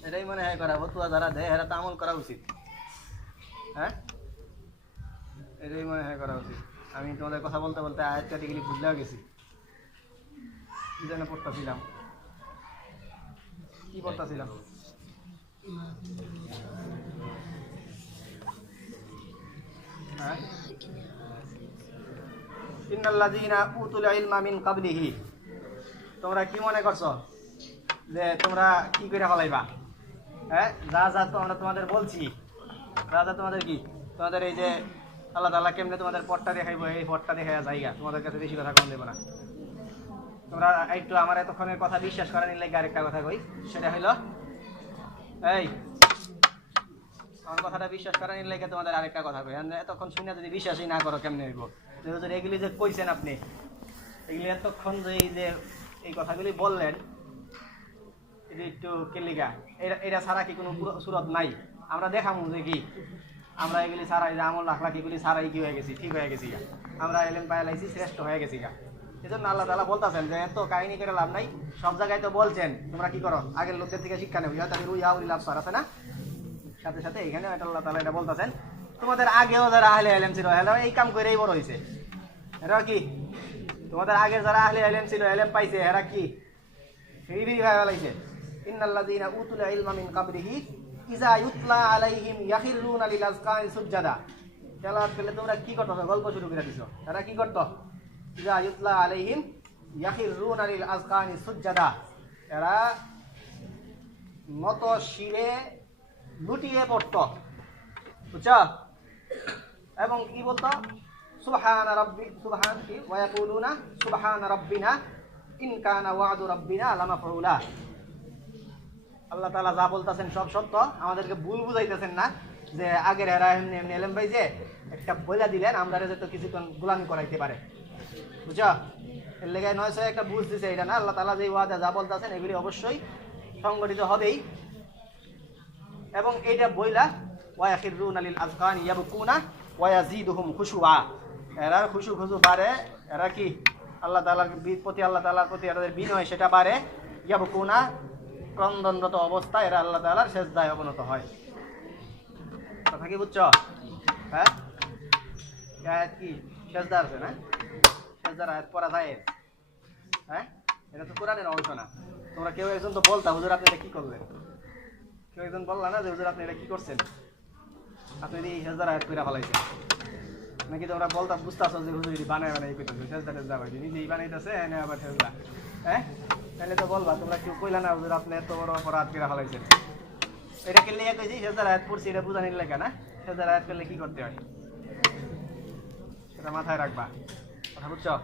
এটাই মনে হয় করা ফতোয়া যারা দেয় এরা তো আমল করা উচিত। হ্যাঁ, এটাই মনে হয় করা উচিত। আমি তোমাদের কথা বলতে বলতে আয়াত কাটিগুলি বুঝলেও গেছি, কি যেন পড়তেছিলাম, কি পড়তেছিলাম, হ্যাঁ, ইন্নাল্লাযীনা উতুল ইলমা মিন ক্বাবলিহি, তোমরা কি মনে করছো যে তোমরা কি করে ফলাইবা? হ্যাঁ, যা যা তো আমরা তোমাদের বলছি, যা যা তোমাদের কি তোমাদের এই যে আল্লাহ তাআলা কেমনে তোমাদের পথটা দেখাইবো, এই পথটা দেখাইয়া যাইগা, তোমাদের কাছে বেশি কথা কম দেবো না। তোমরা একটু আমার এতক্ষণের কথা বিশ্বাস করার নিলে আরেকটা কথা কই, সেটা হইলো এই আমার কথাটা বিশ্বাস করার নিলে তোমাদের আরেকটা কথা কই, এতক্ষণ শুনে যদি বিশ্বাসই না করো কেমনে হইব? এগুলি যে কইছেন আপনি, এগুলি এতক্ষণ যে এই যে এই কথাগুলি বললেন, এটা একটু কেলিগা, এটা ছাড়া কি কোনো সুরত নাই? আমরা দেখামু যে কি আমরা এগুলি ছাড়াই যে আমল আখলাক এগুলি ছাড়াই কি হয়ে গেছি, ঠিক হয়ে গেছি গা, আমরা এলেন পায়ে লাইছি, শ্রেষ্ঠ হয়ে গেছি গা। এই জন্য আল্লাহ তাআলা বলতেছেন যে এত কাহিনী করে লাভ নাই, সব জায়গায় তো বলছেন তোমরা কি করো, আগের লোকদের থেকে শিক্ষা নেব, তাদের ইয়া উলিল আবসার আছে না, সাথে সাথে এখানে আল্লাহ তাআলা এটা বলতেছেন তোমাদের আগেও যারা আহলে ইলম ছিল এরা এই কাম করেই বড় হয়েছে। এরা কি তোমাদের আগের যারা আহলে ইলম ছিল, ইলম পাইছে, এরা কি ফিরি ভাই বলাইছে, ইন্নাল্লাযীনা উতুল ইলমা মিন ক্বাবলিহি ইযা ইউতলা আলাইহিম ইয়াখিরুনা লিল আযকানি সুজদাা। তেলাওয়াত করলে তোমরা কি করতো, গল্প শুরু করে দিছো। এরা কি করতো, ইযা ইউতলা আলাইহিম ইয়াখিরুনা লিল আযকানি সুজদাা, এরা নত শিরে লুটিয়ে পড়তো, বুঝছো? এবং কি বলতো, সুবহান রাব্বি, সুবহান কি, ওয়া ইয়াকুলুনা সুবহান রাব্বিনা ইন কানা ওয়াদু রাব্বিনা লামাফউলা। আল্লাহ তাআলা যা বলতেছেন সব সত্য, আমাদেরকে ভুল বুঝাইতেছেন না যে আগের এরা এমনি এমনি এলেম ভাই যে একটা বইলা দিলেন আমরা যাতে কিছুক্ষণ গোলামি করাইতে পারে, বুঝছো? এর লেগে নয় একটা বুঝ দিছে এটা না, আল্লাহ তাআলা যে ওয়াদা যা বলতেছেন এগুলি অবশ্যই সংগঠিত হবেই। এবং এইটা বইলা ওয়া ইয়াখিরুনা লিল আযকানি ইয়াবকুনা ওয়া ইয়াজিদুহুম খুশুআ, এরা খুশু বাড়ে, এরা কি আল্লাহ তাআলার প্রতি, আল্লাহ তাআলার প্রতি এদের বিনয় সেটা বাড়ে, ইয়াবকুনা ক্রন্দনরত অবস্থায় এরা আল্লাহ তাআলার সিজদায় অবনত হয়। কথা কি বুঝছো? হ্যাঁ, আয়াত কি সিজদা আছে না, সিজদার আয়াত পড়া যায়? হ্যাঁ, এটা তো কোরআনের অংশ না। তোমরা কেউ একজন তো বলতা হুজুর আপনি এটা কি করলেন, কেউ একজন বললা না যে হুজুর আপনি এটা কি করছেন, আপনি এই সিজদার আয়াত কইরা ফলাইছেন নাকি? তোমরা বলতা বুঝতাছো যে হুজুর বানায় কইতাছে সিজদা টেজদা ভাই নিজেই বানাইতেছে, এনে আবার সিজদা। হ্যাঁ, তাহলে তো বলবা তোমরা কেউ কইলা না হুজুর আপনি এত বড় অপরাধ করে ফলাইছেন। এটা কে লিয়ে কইছি সিজদার আয়াত পড়ছি, এটা বুঝানির লাগে না, সিজদার আয়াত করলে কি করতে হয় সেটা মাথায় রাখবা, কথা বুঝছো?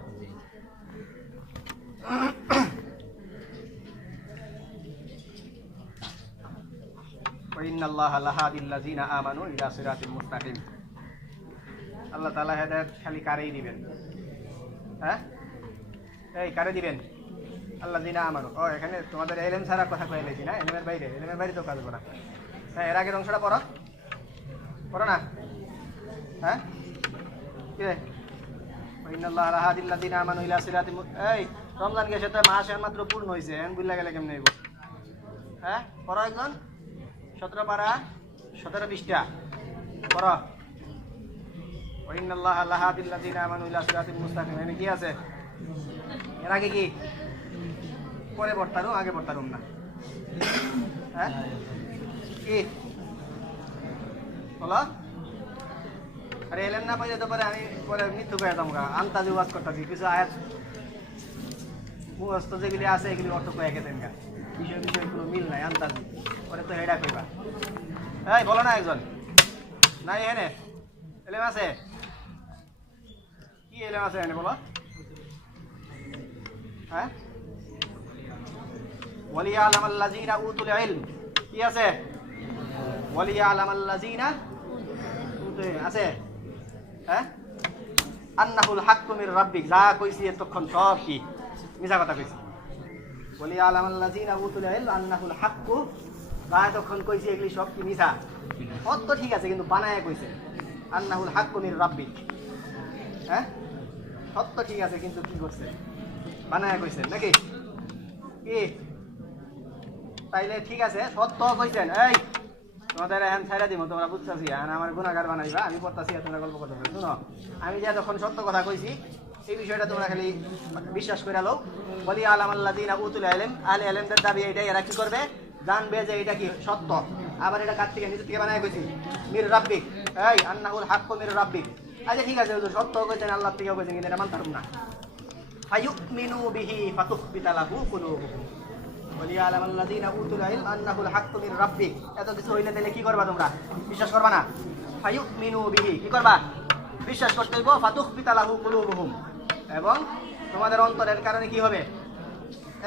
ইন্নাল্লাহা লাহাদিল লাযিনা আমানু ইলা সিরাতিল মুস্তাকিম। আল্লাহ তাআলা হেদায়েত খালি কারেই দিবেন, হ্যাঁ, এই কারে দিবেন, আল্লাযিনা আমানু। ও এখানে তোমাদের ইলম ছাড়া কথা কই লাইছি না, ইলমের বাইরে তো কাজ করা। হ্যাঁ, এর আগের অংশটা পড়ো, পড়ো না? হ্যাঁ, কি রে, ইন্নাল্লাহা লাহাদিল লাযিনা আমানু ইলা সিরাতিল এই রমজান গেছে তো মাস মাত্র পূর্ণ হইছে, এখন বুঝলা গেলে কেমনে হইব? হ্যাঁ, পড়ো একজন 17 পারা 17 পৃষ্ঠা পড়ো। ইন্নাল্লাহা লাহাদিল লাযিনা আমানু ইলা সিরাতিল মুস্তাকিম, এখানে কি আছে? এর আগে কি পরে পড়তারুম, আগে পড়তারুম না? হ্যাঁ, কি বলো? আর এলেন না পাইলে তো পরে আমি পরে মৃত্যু করে দাম আন্তাজি ওয়াজ করতেছি কিছু আয়াত মুখস্থ যেগুলি আছে এগুলি অর্থ কয়ে গেছেন গা বিষয় বিষয় কোনো মিল নাই আন্তাজি পরে তো হেডা কইবা এই বলো না একজন নাই এনে এলেম আছে কি এলেম আছে এনে বলো হ্যাঁ ওয়ালিয়ালাম আল্লাযীনা উতুল ইলম কি আছে ওয়ালিয়ালাম আল্লাযীনা উতুল আছে হ্যাঁ আন্নাহুল হাক্কু মির রাব্বিক যা কইছি এতক্ষণ সব কি মিছা কথা কইছি ওয়ালিয়ালাম আল্লাযীনা উতুল ইলম আন্নাহুল হাক্কু যা এতক্ষণ কইছি এগুলি সব কি মিছা সত্য ঠিক আছে কিন্তু বানায় কইছে আন্নাহুল হাক্কু মির রাব্বিক হ্যাঁ সত্য ঠিক আছে কিন্তু কি করছে বানায় কইছেন নাকি কি তাইলে ঠিক আছে সত্য কইছেন এই তোমাদের এখন ছাইরা দিব তোমরা বুঝতেছি এখন আমার গুণাগার বানাইবা আমি পড়তাছি তোমরা গল্প করতে শুনো আমি যে যখন সত্য কথা কইছি এই বিষয়টা তোমরা খালি বিশ্বাস করে লো বলি আলাম আল্লাযীনা উতুল ইলম আহলে ইলমদের দাবি এটাই এরা কি করবে জানবে যে এটা কি সত্য আবার এটা কার থেকে নিজে থেকে বানায় কইছি মির রাব্বিক এই আন্নাহুল হাক্কু মির রাব্বিক আচ্ছা ঠিক আছে হুজুর সত্য কইছেন আল্লাহ থেকে কইছেন কিন্তু এটা মানতাম না ফায়ুমিনু বিহি ফাতুখবিতা লাহু কুলুবুহুম ওয়ালিয়ালাম আল্লাযীনা উতুল ইলম আন্নাহুল হাক্কু মির রাব্বিক এত কিছু হইলে তাহলে কি করবা তোমরা বিশ্বাস করবা না ফায়ুমিনু বিহি কি করবা বিশ্বাস করতে হইব ফাতুখবিতা লাহু কুলুবুহুম এবং তোমাদের অন্তরের কারণে কি হবে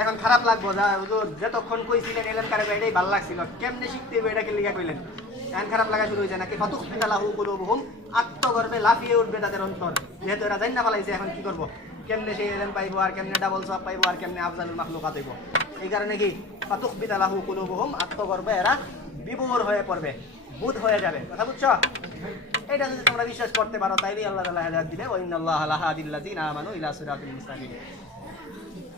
এখন খারাপ লাগবো যা হুজুর যতক্ষণ কইছিলেন এলেন কারে এটাই ভালো লাগছিল কেমনে শিখতে হইব এটাকে লিখা কইলেন এখন খারাপ লাগা শুরু হয়েছে নাকি ফাতুখবিতা লাহু কুলুবুহুম আত্মগর্বে লাফিয়ে উঠবে তাদের অন্তর যেহেতু এরা জান্না পালাইছে এখন কি করবো কেমনে সেই এলেন পাইবো আর কেমনে ডাবল সওয়াব পাইবো আর কেমনে আফজালুল মাখলুকাত হইব এই কারণে কি ফাতুখবিতা লাহু কুলুবুহুম আত্মগর্বে এরা বিভোর হয়ে পড়বে বুধ হয়ে যাবে কথা বুঝছো এটা যদি তোমরা বিশ্বাস করতে পারো তাইলে আল্লাহ তাআলা হেদায়েত দিবে ওয়া ইন্নাল্লাহা লাহাদিল লাযীনা আমানু ইলা সিরাতিল মুস্তাকিম